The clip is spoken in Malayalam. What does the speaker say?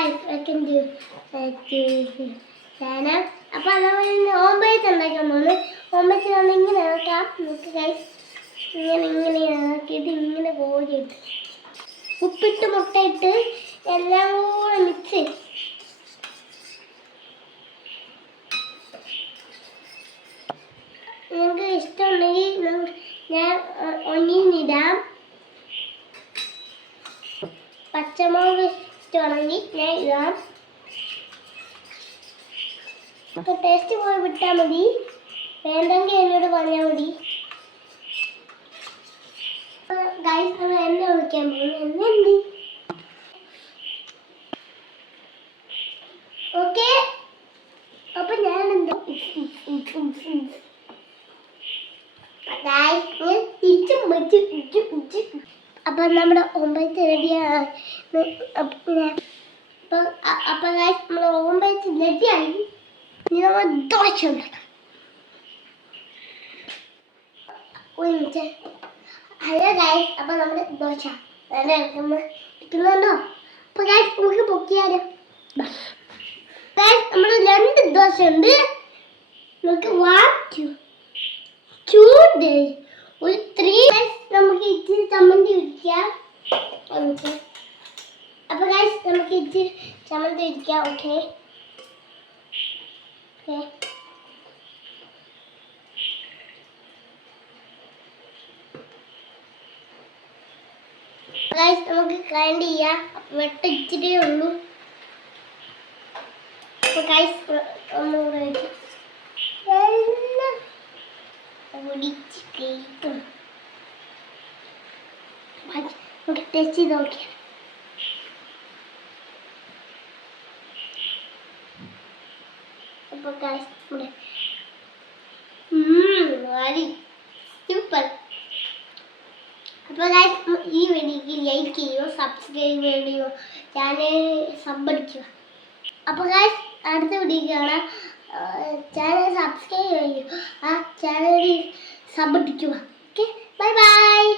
guys, welcome to channel. അപ്പോൾ നമ്മൾ ഓംലേറ്റ് ഉണ്ടാക്കാൻ പോകുന്നു. ഓംലേറ്റ് നമ്മൾ ഇങ്ങനെ ആക്കാം. നമുക്ക് ഗൈസ് ഇങ്ങനെ ആക്കിയിട്ട് ഇങ്ങനെ കോരിയിട്ട് ഉപ്പിട്ട് മുട്ടയിട്ട് എല്ലാം കൂടെ മിക്സ് ചെയ്യും. നിങ്ങൾക്ക് ഇഷ്ടമുണ്ടെങ്കിൽ ഞാൻ ഒന്നിന് ഇടാം. പച്ചമുളക് ഇഷ്ടമാണെങ്കിൽ ഞാൻ ഇടാം. ടേസ്റ്റ് പോയി വിട്ടാൽ മതി, വേണ്ടെങ്കിൽ എന്നോട് പറഞ്ഞാൽ മതി. ഗൈസ് നമ്മൾ എണ്ണ ഒഴിക്കാൻ പോകുന്നു. എണ്ണ ഓക്കെ. അപ്പൊ ഞാൻ എന്താ അപ്പൊ നമ്മുടെ ഓംലേറ്റ് റെഡിയാണ്. അപ്പൊ ഗൈസ് നമ്മുടെ ഓംലേറ്റ് റെഡിയായി. ഇനി നമ്മൾ ദോശ ഉണ്ടാക്കാം. ഒരു മിനിറ്റ്. ഹലോ ഗൈസ്, അപ്പൊ നമ്മുടെ ദോശ ഇരിക്കുന്നുണ്ടോ? അപ്പൊ ഗൈസ് നമുക്ക് പൊക്കിയാലോ. ഗൈസ് നമ്മൾ 2 ദോശ ഉണ്ട്. നമുക്ക് 1 2 days ഒരു 3 days നമുക്ക് ഇച്ചിരി ചമ്മന്തി ഇരിക്കാം. അപ്പൊ ഗൈസ് നമുക്ക് ഇച്ചിരി ചമ്മന്തി ഇരിക്കാം. ഓക്കെ ഗൈസ് നമുക്ക് ഗ്രൈൻഡ് ചെയ്യാം. വെട്ട ഇച്ചിരിയേ ഉള്ളൂ. അപ്പൊ ഗൈസ് ഒന്നുകൂടെ നമുക്ക് ടച്ച് ചെയ്ത് നോക്കിയാൽ അപ്പൊ ഗൈസ് ഇവിടെ സൂപ്പർ. അപ്പോൾ ഗൈസ് ഈ വീഡിയോക്ക് ലൈക്ക് ചെയ്യുക, സബ്സ്ക്രൈബ് ചെയ്യുക, ചാനൽ സബ് അടിക്കുക. അപ്പോൾ ഗൈസ് അടുത്ത വീഡിയോക്ക് കാണാം. ചാനൽ സബ്സ്ക്രൈബ് ചെയ്യുക, ആ ചാനലിൽ സബ് അടിക്കുക. Okay, bye bye.